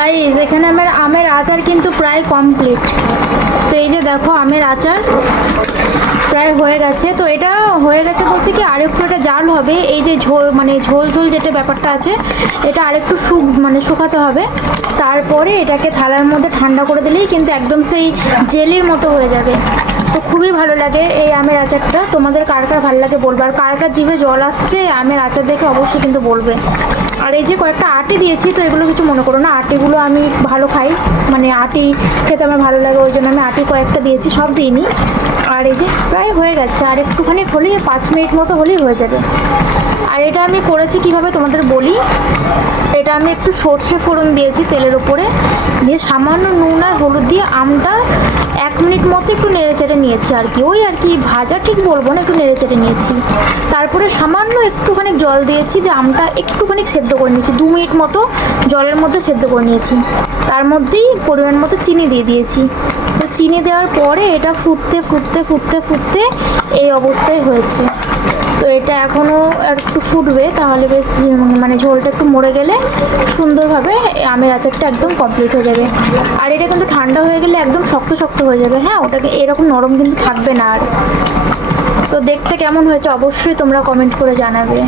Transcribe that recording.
Guys এখানে আমার আমের আচার কিন্তু প্রায় কমপ্লিট। তো এই যে দেখো আমের আচার প্রায় হয়ে গেছে। তো এটা হয়ে গেছে বলতে কি আরেকটু এটা জাল হবে, এই যে ঝোল মানে ঝোল ঝোল যেটা ব্যাপারটা আছে এটা আরেকটু শুকাতে হবে। তারপরে এটাকে থালার মধ্যে ঠান্ডা করে দিলেই কিন্তু একদম সেই জেলির মতো হয়ে যাবে। তো খুবই ভালো লাগে এই আমের আচারটা। তোমাদের কার কার ভালো লাগে বলবে, আর কার কার জিভে জল আসছে আমের আচার দেখে অবশ্যই কিন্তু বলবে। আর এই যে কয়েকটা আটি দিয়েছি, তো এগুলো কিছু মনে করো না, আটিগুলো আমি ভালো খাই, মানে আটি খেতে আমার ভালো লাগে, ওই জন্য আমি আটি কয়েকটা দিয়েছি, সব দিইনি। আর এই যে প্রায় হয়ে গেছে, আর একটুখানি হলেই 5 মিনিট মতো হলেই হয়ে যাবে। আর এটা আমি করেছি কিভাবে তোমাদের বলি। এটা আমি একটু সর্ষে ফোড়ন দিয়েছি তেলের উপরে, দিয়ে সামান্য নুন আর হলুদ দিয়ে আমটা 1 মিনিট মতো একটু নেড়ে চেড়ে নিয়েছি আর কি, ওই আর কি ভাজা ঠিক বলবো না, একটু নেড়ে চেড়ে নিয়েছি। তারপরে সামান্য একটুখানি জল দিয়েছি, দিয়ে আমটা একটুখানি সেদ্ধ করে নিয়েছি, 2 মিনিট মতো জলের মধ্যে সেদ্ধ করে নিয়েছি। তার মধ্যেই পরিমাণ মতো চিনি দিয়ে দিয়েছি। তো চিনি দেওয়ার পরে এটা ফুটতে ফুটতে ফুটতে ফুটতে এই অবস্থায় হয়েছে। তো এটা এখনও আর একটু ফুটবে, তাহলে বেশ মানে ঝোলটা একটু মরে গেলে সুন্দরভাবে আমের আচারটা একদম কমপ্লিট হয়ে যাবে। আর এটা কিন্তু ঠান্ডা হয়ে গেলে একদম শক্ত শক্ত হয়ে যাবে, হ্যাঁ, ওটাকে এরকম নরম কিন্তু থাকবে না আর। তো দেখতে কেমন হয়েছে অবশ্যই তোমরা কমেন্ট করে জানাবে।